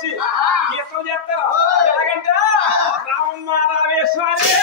చేసి కీర్తన చేస్తారు. ఎలాగంటే రామమ్మ రామేశ్వరి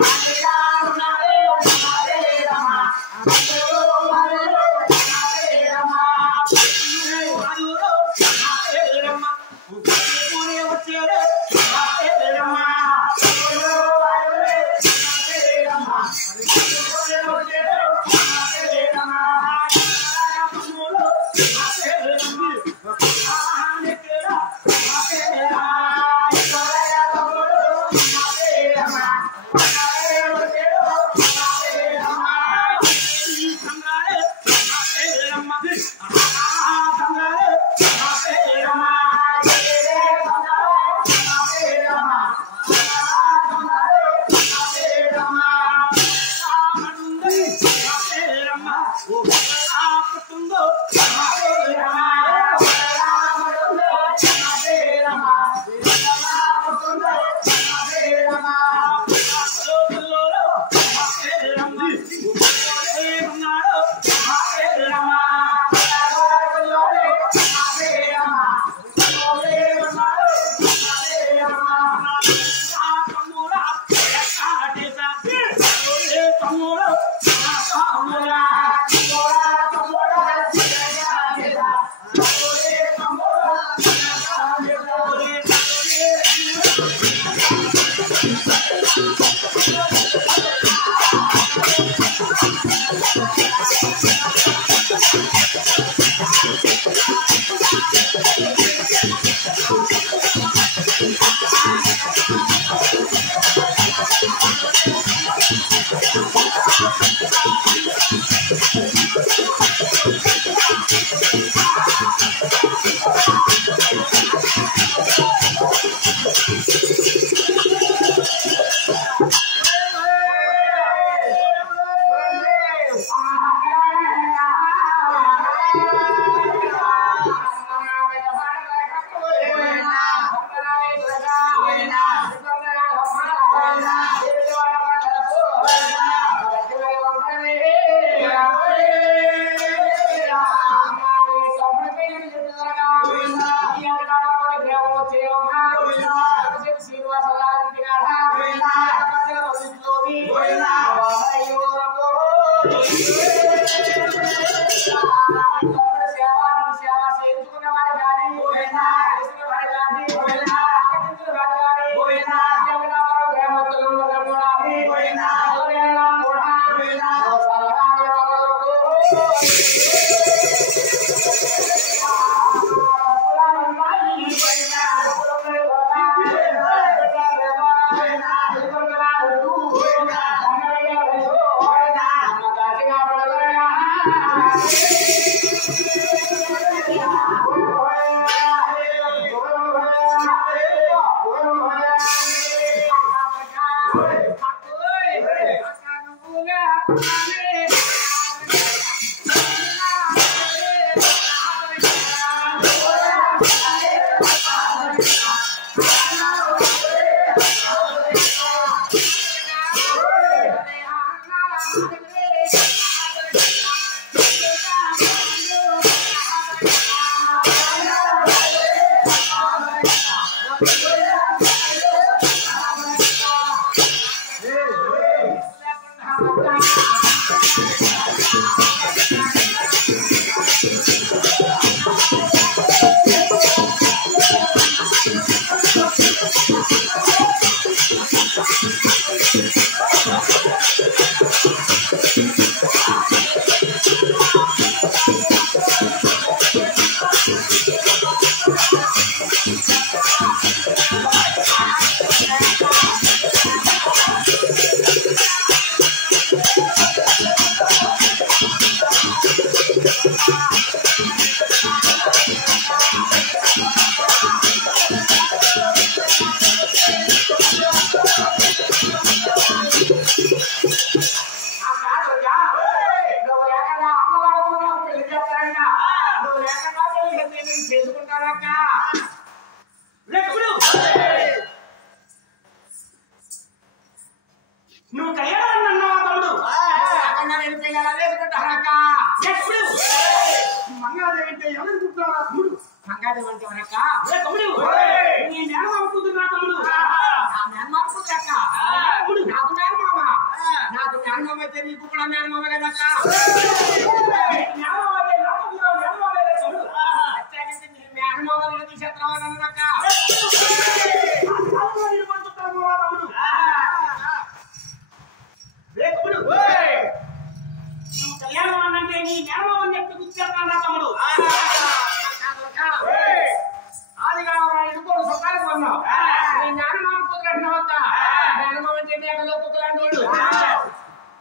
Thank you.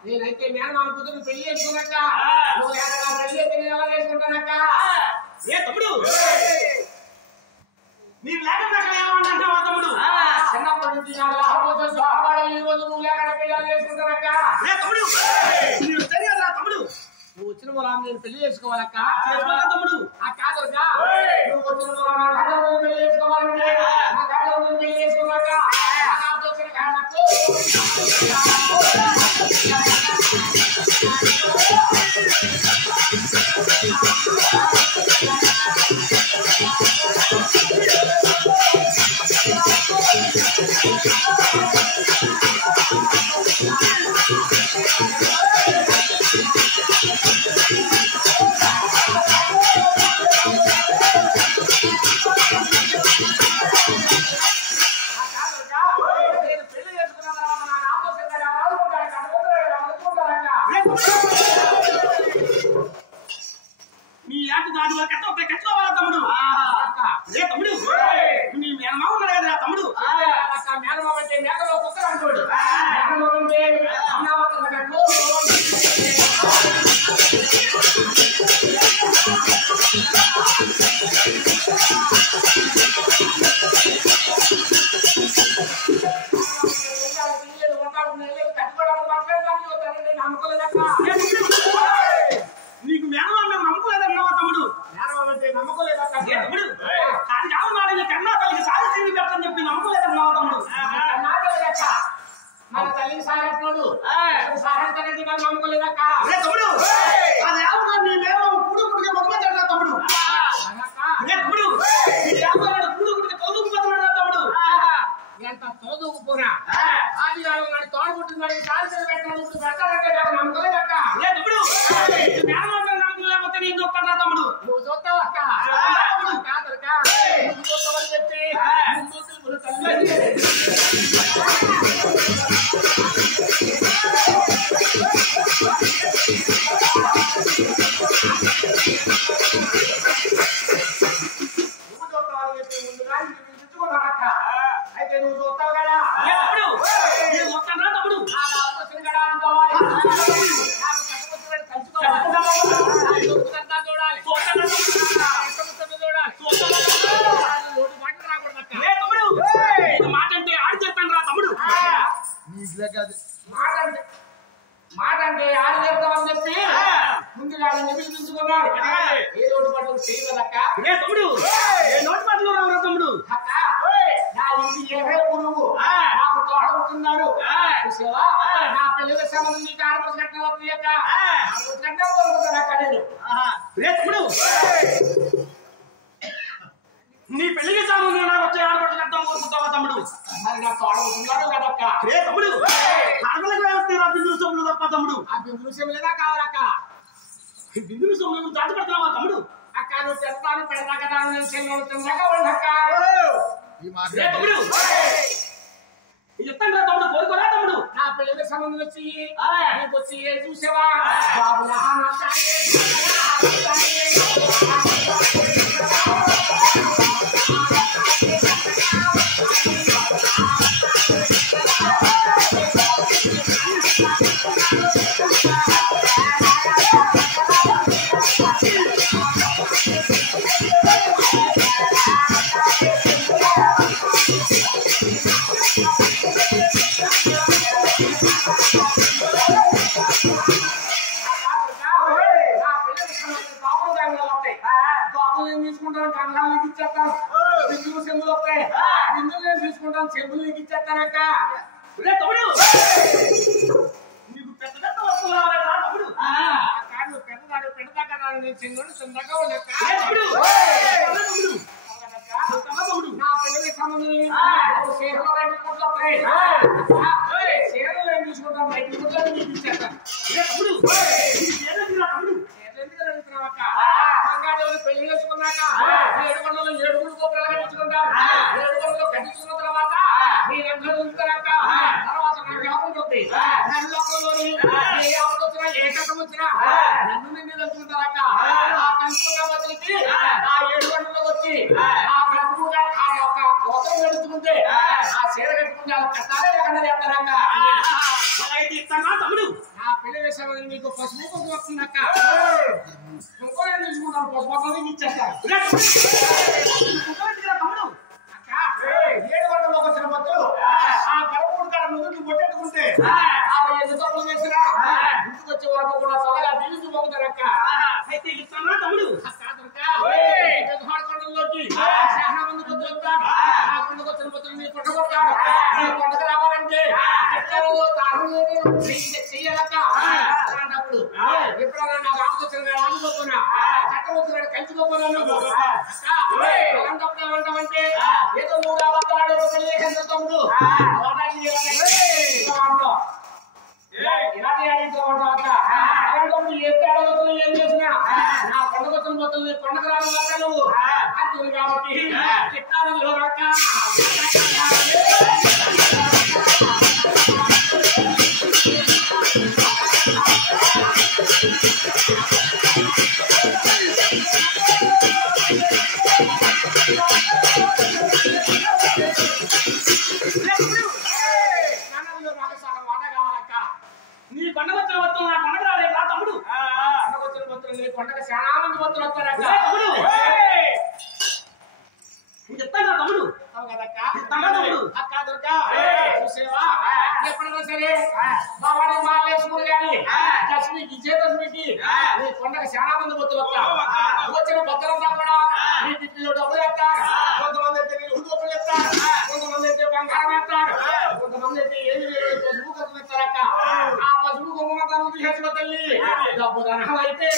నేనైతే మేనమామ కూతురు పెళ్లి చేసుకున్నాక నువ్వు పెళ్లి ఎలా చేసుకుంటానక్క? ఏ తమ్ముడు నీవు లేకుండా ఏమన్నా తమ్ముడు చిన్నప్పటి నుంచి సోహవాడ ఈ రోజు నువ్వు లేకుండా పెళ్లి చేసుకుంటానక్క? తమ్ముడు నీవు తెలియదురా తమ్ముడు, నువ్వు వచ్చిన వచ్చిన మూలం నేను పెళ్లి చేసుకోవాలక్క తమ్ముడు ఆ కాదుగా నువ్వు వచ్చిన మూలం పెళ్లి చేసుకోవాలంటే ఆ కాదు పెళ్లి చేసుకోవాలక్క వచ్చిన కాడకు నీ ఆట దాని కట్టుకోవాలా తమ్ముడు తమ్ముడు నీ మేనమామ లేదా తమ్ముడు మేనమామ అంటే మేకలో కుక్క అంటాడు మేనమామ అంటే అన్నావతల గడ్డు నీకు మేనమామ నమ్మకం లేదన్నావా తమ్ముడు మేనమామ అంటే నమ్మకం లేదా తమ్ముడు అది కావాలి కన్నా తల్లికి సారి తిరిగి పెట్టని చెప్పి నమ్మకం లేదన్నావా తమ్ముడు మన తల్లికి సారెట్టాడు సారెంతనేది మనం నమ్మకం లేదక్క తమ్ముడు అది ఏమన్నా నీ మేనమామ కూడుకుంటే మొదలుపెట్టా తమ్ముడు తమ్ముడు కూడుకుంటే తోలుకుపోతున్నా తమ్ముడు ఎంత తోదుకుపోరా ఆది నాడు తోడుకుంటున్నాడు సారి పెట్టాడు ఇప్పుడు పెట్టాలంటే నాకు నమ్మకం లేదక్క తమ్ముడు మేనమామ నమ్మకం లేకపోతే నేను చూస్తాను తమ్ముడు నువ్వు చూస్తావు అక్క కాదక్క నువ్వు చూస్తావని చెప్పి ముందు తల్లి ముందుగా తెచ్చుకున్నాడక్క అయితే నువ్వు చూస్తావు కదా తమ్ముడు వచ్చిన కదా అనుకోవాలి నాకు కట్టుకొచ్చిన తలుచుకోవాలి చూడాలి మాట అంటే ఆడి చేస్తాను రా తమ్ముడు మాట అంటే ఆడి చేస్తామని చెప్పి ముందుగా నిరూపించుకున్నాడు ఏదో పట్టుకు చేయలేదక్క తమ్ముడు నోటి పట్టులు రావు తమ్ముడు అక్క నా ఇంటి ఏమే పురుగు నాకు తోడుతున్నాడు నా పెళ్లి సంబంధం నీకు ఆడపడి కట్టిన వస్తుంది అక్క కట్టిన కోరుకుంటాను అక్క నేను తమ్ముడు నీ పెళ్లికి సంబంధం నాకు వచ్చే ఆడపడి కట్టడం కోరుకుంటావా తమ్ముడు మరి నాకు తోడుతున్నాడు కదక్క తమ్ముడు ఆడపడికి వ్యవస్థ బిందులు సొమ్ములు తప్ప తమ్ముడు ఆ బిందులు సమయంలో కావాలక్క బిందులు సొమ్ములు దాచి పెడతావా తమ్ముడు అక్క నువ్వు చెప్తాను పెడతా కదా నేను చెల్లెలు తిన్నాక ఉండక్క తమ్ముడు చెప్తాను రా తమ్ముడు కోరుకోరా తమ్ముడు నా పెళ్లి సంబంధం వచ్చి నీకు వచ్చి ఏం చూసావా బాబు తీసుకుంటాను కంగాలు నీకు ఇచ్చేస్తాను బిందులు సెమ్ములు వస్తాయి బిందులు నేను తీసుకుంటాను చెంబులు నీకు ఇచ్చేస్తానక్క తమ్ముడు నీకు పెద్ద పెద్ద వస్తువులు తమ్ముడు నువ్వు పెద్దదాడు పెడతా కదా నేను చెంగుడు చిన్నగా ఉండక్క నా పిల్లలకి సంబంధం చీరలు రెండు గుడ్లు వస్తాయి చీరలు నేను తీసుకుంటాను బయట గుడ్లు నీకు ఇచ్చేస్తాను పెళ్లి చేసుకున్నాక 7 గంటలు 7 గోపురాలు కట్టించుకుంటారు 7 గంటలు కట్టించుకున్న తర్వాత మీరందరూ ఉంచుతారక్క తర్వాత నాకు యోగం ఉంది లోకంలోని ఏ ఆపద వచ్చినా ఏ కష్టం వచ్చినా నన్ను నిన్ను తెలుసుకుంటారక్క ఆ కలుసుకున్న వదిలికి ఆ 7 గంటల్లో వచ్చి ఆ బ్రతుకుగా ఆ యొక్క కోపం నడుచుకుంటే ఆ చీర కట్టుకుంటే వాళ్ళ కష్టాలే లేకుండా చేస్తారక్క తమ్ముడు నా పెళ్లి చేసేవాళ్ళు మీకు పసుపు కుంకుమ వస్తుందక్క ఇంకో నేను తీసుకుంటాను పసుపు ఇచ్చేస్తాను తమ్ముడు అక్క 7 గంటల్లోకి వచ్చిన భక్తులు ఆ గర్భగుడి కాడ నుదుటి కొట్టెట్టుకుంటే ఆ 5 తప్పులు చేసినా ఇంటికి వచ్చే వరకు కూడా చల్లగా బిల్లు మొక్కుతారక్క పెంచుకోపోయాను అలాంటప్పుడే ఏదో మూడు అబద్ధాలు పెళ్లి చేసిన తమ్ముడు ఇలాంటి అడిగితే అలాంటప్పుడు ఏ తేడా ఏం చేసినా నా పండుగ వచ్చిన మొత్తం పండుగ రాను నువ్వు అంటుంది కాబట్టి చిట్టాలు రక్క నీ పండుగ వచ్చిన వస్తువు నా పండుగ రాలేదు రా తమ్ముడు పండుగ వచ్చిన వస్తువు నీ పండుగ చాలా మంది వస్తువులు వస్తారా తమ్ముడు చెప్తాను తమ్ముడు తమ్ముడు అక్క దొరక చూసేవా ఎప్పుడైనా సరే బావాడి మాలేసుకుని కానీ దశమికి విజయదశమికి నీ పండుగ చాలా మంది వస్తువులు వస్తారు వచ్చిన భద్రంతా కూడా నీ తిప్పిలో డబ్బులు ఎత్తారు కొంతమంది అయితే నీ డబ్బులు ఎత్తారు కొంతమంది అయితే బంగారం ఎత్తారు కొంతమంది అయితే ఏమి పసుపు కుంకుమ ఎత్తారక్క ఆ పసుపు కుంకుమ తను తీసేసిన తల్లి డబ్బు ధనం అయితే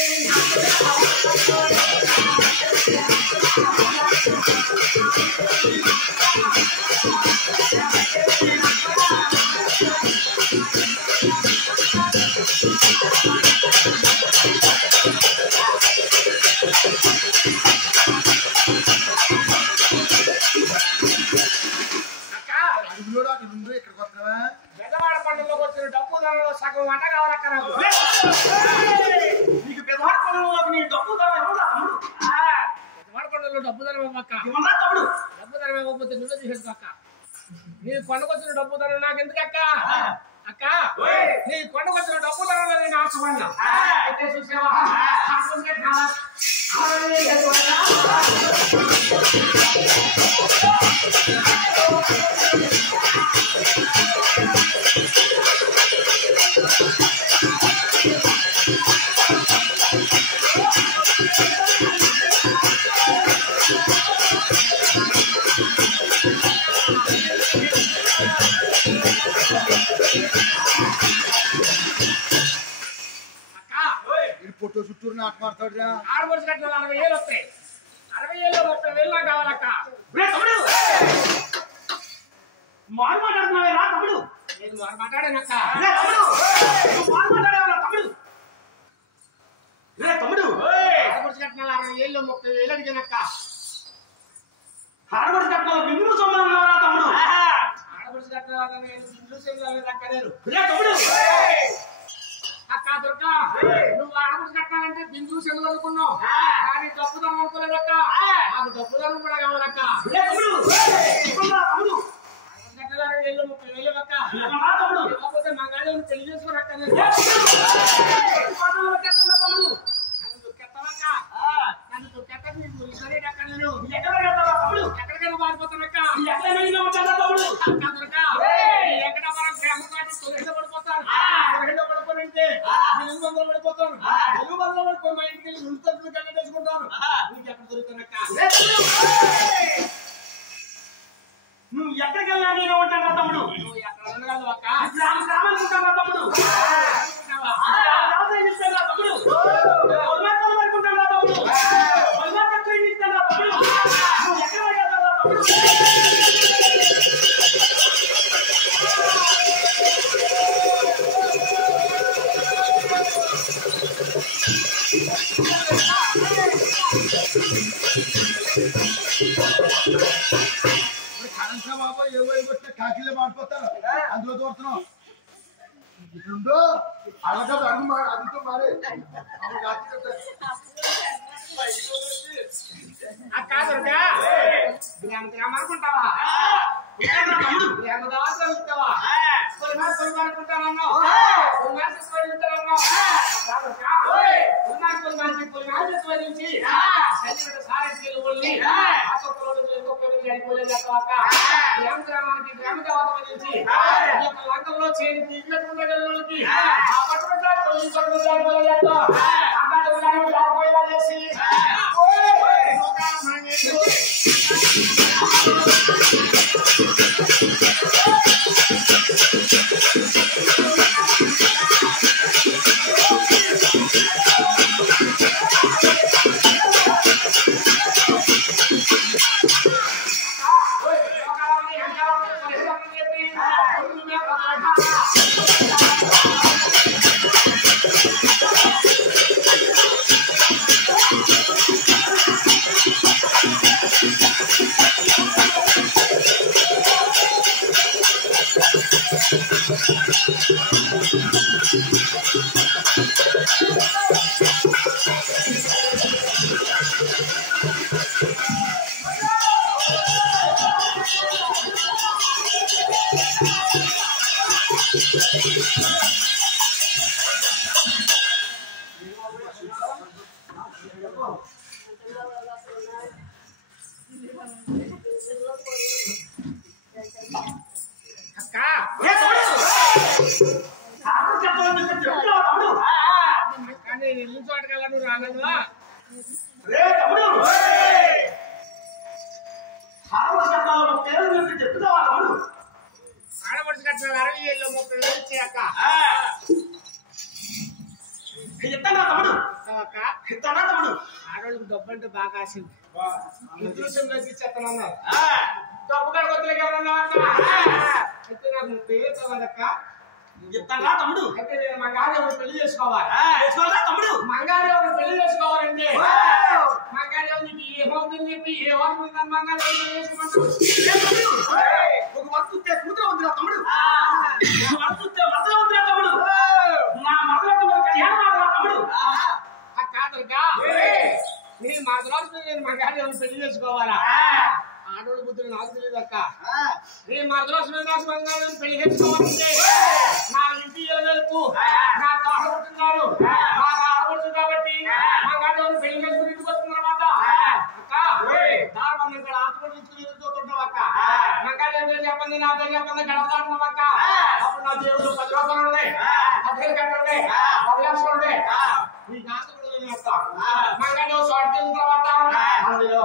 పెద్దవాడ పండుగలోకి వచ్చిన డబ్బు ధరలో సగం వంట కావాలక్క నాకు నీకు పెద్దవాడ పండుగలో నీ డబ్బు ధర ఎవరు తమ్ముడు పెద్దవాడ పండుగలో డబ్బు ధర ఇవ్వక్క ఇవ్వరా తమ్ముడు డబ్బు ధర ఇవ్వకపోతే నువ్వు తీసేసుకోక్క నీ పండుగ వచ్చిన డబ్బు ధర నాకు ఎందుకు అక్క అక్క నీ పండుగ వచ్చిన డబ్బు ధర నేను ఆశపడినా అయితే చూసావా పొట్టు చుట్టూరు నాటు మాట్లాడు ఆడబడి కట్టిన 60,000 వస్తాయి 60,000 30,000 నాకు కావాలక్క తమ్ముడు మారు మాట్లాడుతున్నావే రా తమ్ముడు నేను మాట్లాడానక్క మారు మాట్లాడేవా తమ్ముడు తమ్ముడు ఆడబడి కట్టిన 60,000 30,000 అడిగానక్క ఆడబడి కట్టాలి బిందు సొమ్ము తమ్ముడు ఆడబడి కట్టిన నేను బిందు చేయలేదక్క నేను తమ్ముడు అక్క దుర్గ నువ్వు ఆడబడి కట్టాలంటే బిందు సెలవు అనుకున్నావు కానీ డబ్బుదానం అనుకోలేదక్క నాకు డబ్బుదానం కూడా కావాలక్క తమ్ముడు 60,000 అక్క తమ్ముడు కాకపోతే మా గాలి పెళ్లి చేసుకోనక్క తమ్ముడు నన్ను దుఃఖెత్తవక్క నన్ను దుఃఖెత్త నీకు సరేనక్క నేను తమ్ముడు ఎక్కడికైనా మారిపోతానక్క తమ్ముడు అక్క దుర్గ ఎక్కడ మనం గ్రామ తొలగిలో పడిపోతాను తొలగిలో పడిపోనంటే నేను 800 పడిపోతాను 800 పడిపోయి మా ఇంటికి వెళ్ళి ఉల్తలు కన్నా చేసుకుంటాను నీకు ఎక్కడ దొరుకుతానక్క నువ్వు ఎక్కడికి వెళ్ళా నేను ఉంటాను తమ్ముడు నువ్వు ఎక్కడ ఉండగలవు అక్క గ్రామానికి ఉంటాను తమ్ముడు తమ్ముడు పడుకుంటాను తమ్ముడు నువ్వు ఎక్కడ తమ్ముడు బాబా ఏవో కాకిలే మాడిపోతారు అందులో దూరుతున్నాం ఇప్పుడు అలాగే అడుగు అడుగుతూ మారే అక్క దుర్గ గ్రామ అనుకుంటావా గ్రామ దాకా వెళ్తావా కొన్ని అనుకుంటానన్నావు గ్రామానికి గ్రామ దేవత వదిలించి లంకంలో చేరి తీర్చుకుంటే ఆ పట్టుకుంటారు చేసి ఆడవాళ్ళకి డబ్బు అంటే బాగా ఆశింది చెప్తానన్నారు డబ్బు కాడ వద్దులకి ఎవరన్నా అయితే నాకు పేరుకోవాలక్క చెప్తారా తమ్ముడు? అయితే నేను మంగాదేవుని పెళ్లి చేసుకోవాలి. తమ్ముడు మంగాదేవుని పెళ్లి చేసుకోవాలంటే మంగాదేవునికి ఏ హోదని చెప్పి ఏ వర్క్ ఉందని మంగాదేవుని చేసుకోమంటారు. ఒక వర్క్ ఉంటే కూతురు వద్దురా తమ్ముడు, వర్క్ ఉంటే మద్దలు వద్దురా తమ్ముడు, నా మద్దలు తమ్ముడు. కాదుగా నేను మా రోజు నేను మంగాదేవుని పెళ్లి చేసుకోవాలా? ఆడోళ్ళ బుద్ధులు నాకు తెలియదు అక్క. నేను మా రోజు మంగాదేవుని పెళ్లి చేసుకోవాలంటే నా ఇంటి వెలుపు నా తోడబుట్టున్నారు నాకు ఆడవచ్చు కాబట్టి మంగాదేవుని పెళ్లి చేసుకుని ఇంటికి వస్తున్న తర్వాత అక్క దారుణం ఇక్కడ ఆత్మహత్య చూస్తుంటాం అక్క. మంగాదేవి చెప్పండి నా పేరు చెప్పండి గడపదాడుతున్నాం అక్క. అప్పుడు నా దేవుడు 10 రూపాయలు ఉన్నాయి, 10 కట్టండి, 10 లక్షలు ఉన్నాయి. ఈ కాస్త కూడా మంగాదేవి షార్ట్ చేసిన తర్వాత అందులో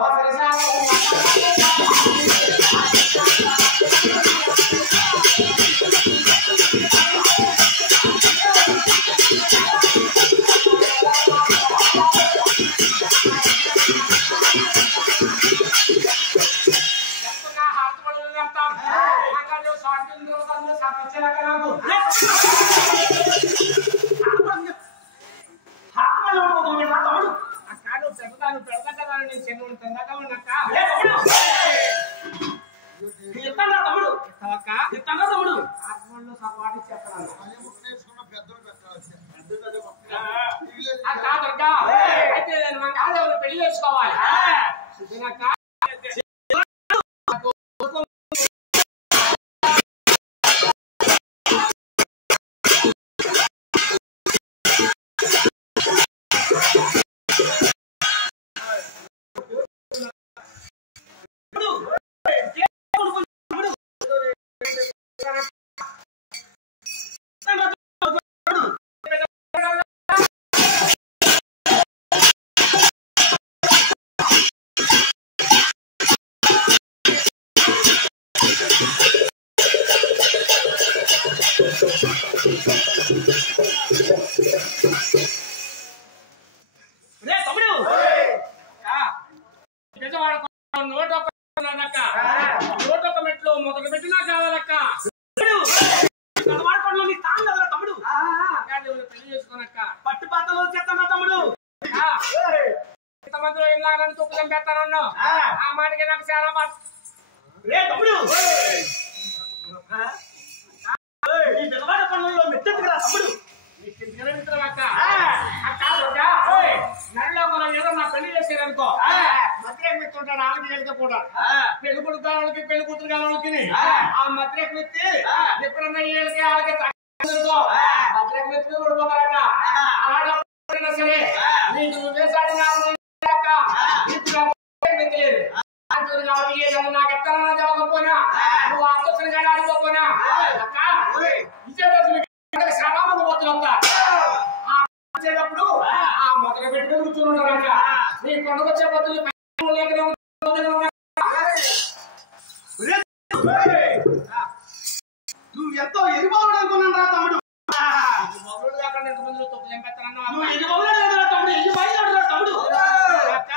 అయితే నేను మంగాదేవుని పెళ్లి చేసుకోవాలి. నోటొక మెట్లు మొదలు పెట్టినా కావాలక్క. తమ్ముడు పెళ్లి చేసుకోనక్క పట్టు పాతలో చెప్తాను తమ్ముడు. ఇంతమందిలో ఏం లాగాలని తొక్కులం పెడతానన్నావు. ఆ మాటకి నాకు చాలా బాధ. తమ్ముడు పనుల్లో మెత్తెత్తుకురా తమ్ముడు. నడిలో మనం ఏదో నా పెళ్లి చేసేదనుకో మధ్యకి మెత్తుంటాడు. వాళ్ళకి వెళ్ళకపోవడాడు పెళ్లి కొడుకు కావాలకి పెళ్లి కూతురు కావాలకి ఆ మధ్యకి మెత్తి ఎప్పుడన్నా వీళ్ళకి వాళ్ళకి తక్కువ మధ్యకి మెత్తుకు పడిపోతారట. అలాంటి సరే నీకు నువ్వే సాటి మెత్తలేదు నాకు ఎత్తనా చదవకపోయినా నువ్వు ఆలోచన ఆడుకోపోయినా అక్క ఇచ్చే రోజులు చాలా మంది మొత్తం వచ్చేటప్పుడు ఆ మొదలు పెట్టుకుని కూర్చున్నారట. నీ పండుగ వచ్చే బతులు నువ్వు ఎంతో ఎరిబావుడు అనుకున్నాను రా తమ్ముడు. మొదలు కాకుండా ఎంతమందిలో తొక్కు చంపేస్తానన్నా తమ్ముడు ఎన్ని బయలుదేరా తమ్ముడు అక్క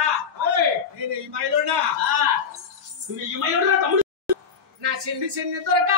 నువ్వు ఏమయ్యాడు రా తమ్ముడు? నా చిన్ని చిన్ని దొరక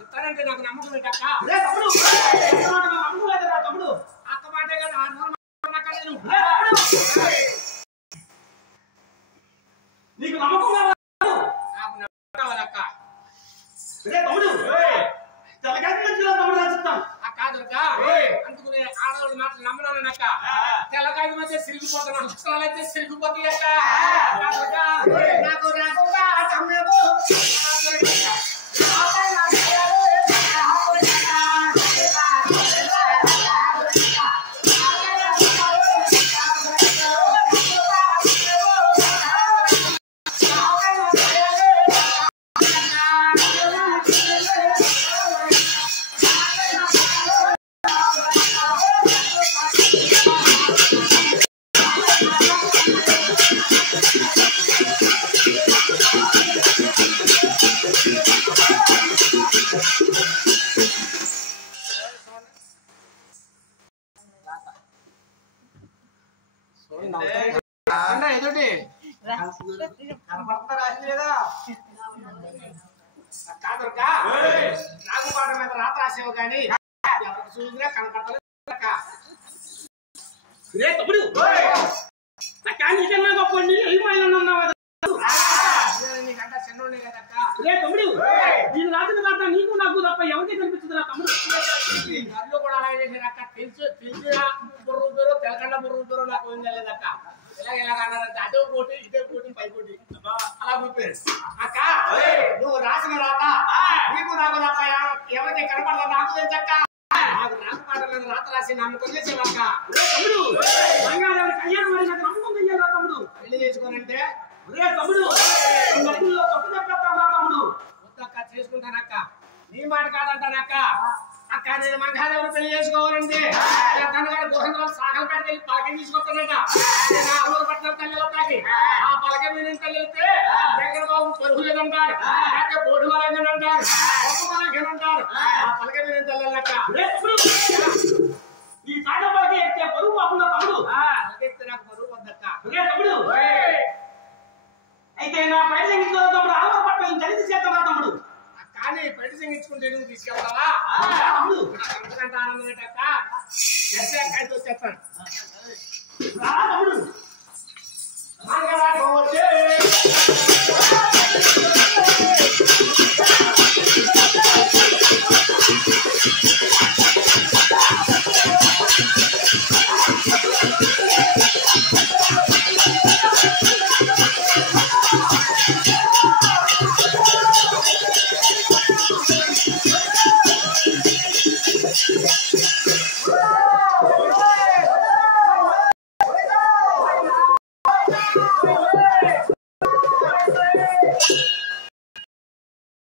ఇస్తానంటే నాకు నమ్మకం ఏంటక్క తమ్ముడు అక్క మాటే కదా నీకు నమ్మకం నాకు నమ్మకం కావాలక్క తమ్ముడు తెలకాయ తమ్ముడు రాసిస్తాం అక్క దొరక అందుకునే ఆడవాళ్ళ మాటలు నమ్మడాను అక్క తెల్లకాయ మధ్య సిరిగిపోతున్నాను అక్షరాలైతే సిరిగిపోతాయి అక్క నాకు రాకుండా ఎదుటి కనపడతా రాసి లేదా కాదొరక నాకు పాట మీద రాత రాసేవు కానీ ఎవరికి చూసినా కనపడలేదు తమ్ముడు నీకన్నా గొప్ప నీకంట చిన్నోడే కదక్క తమ్ముడు నేను రాసిన రాత నీకు నాకు తప్ప ఎవరికి కనిపించదురా తమ్ముడు గర్లు కూడా అలాగే చేశారక్క తెలిసిన బుర్రు పేరు తెలకండ బుర్రు పేరు నాకు ఏం తెలియదక్క ఇలాగ అన్నారంటే అదే పోటీ ఇదే పోటీ పై పోటీ అలా చెప్పారు అక్క నువ్వు రాసిన రాత నీకు నాకు తప్ప ఎవరికి కనపడదా నాకు తెలుసక్క నాకు నాకు పాట మీద రాత రాసి నమ్మకం చేసేవాక్క తమ్ముడు కళ్యాణం నమ్మకం చెయ్యాలా తమ్ముడు పెళ్లి చేసుకోనంటే తమ్ముడు తప్పు చెప్పేస్తావా తమ్ముడు వద్దక్క చేసుకుంటానక్క నీ మాట కాదంటానక్క అక్క నేను మంగాదేవుడు పెళ్లి చేసుకోవాలంటే తనగారు గోహంలో సాగల పెట్టుకెళ్ళి పలకం తీసుకొస్తానట పట్నం తల్లి వస్తాకి ఆ పలకం మీద తల్లి వెళ్తే దగ్గర బాబు పరుగు లేదంటారు లేకపోతే బోర్డు వాళ్ళని అంటారు అంటారు ఆ పలకం మీద తల్లి ఈ సాగ పలక ఎక్కితే పరుగు పోకుండా తమ్ముడు ఎక్కితే నాకు పరుగు వద్దక్క తమ్ముడు అయితే నా పైన తమ్ముడు ఆలవ పట్ల జరిగి చేస్తానా తమ్ముడు కానీ పెళ్లి సంగించుకుంటే నువ్వు తీసుకెళ్తావా అంతకంటే ఆనందం ఏంటక్క ఎట్లా కలిసి వచ్చేస్తాను తమ్ముడు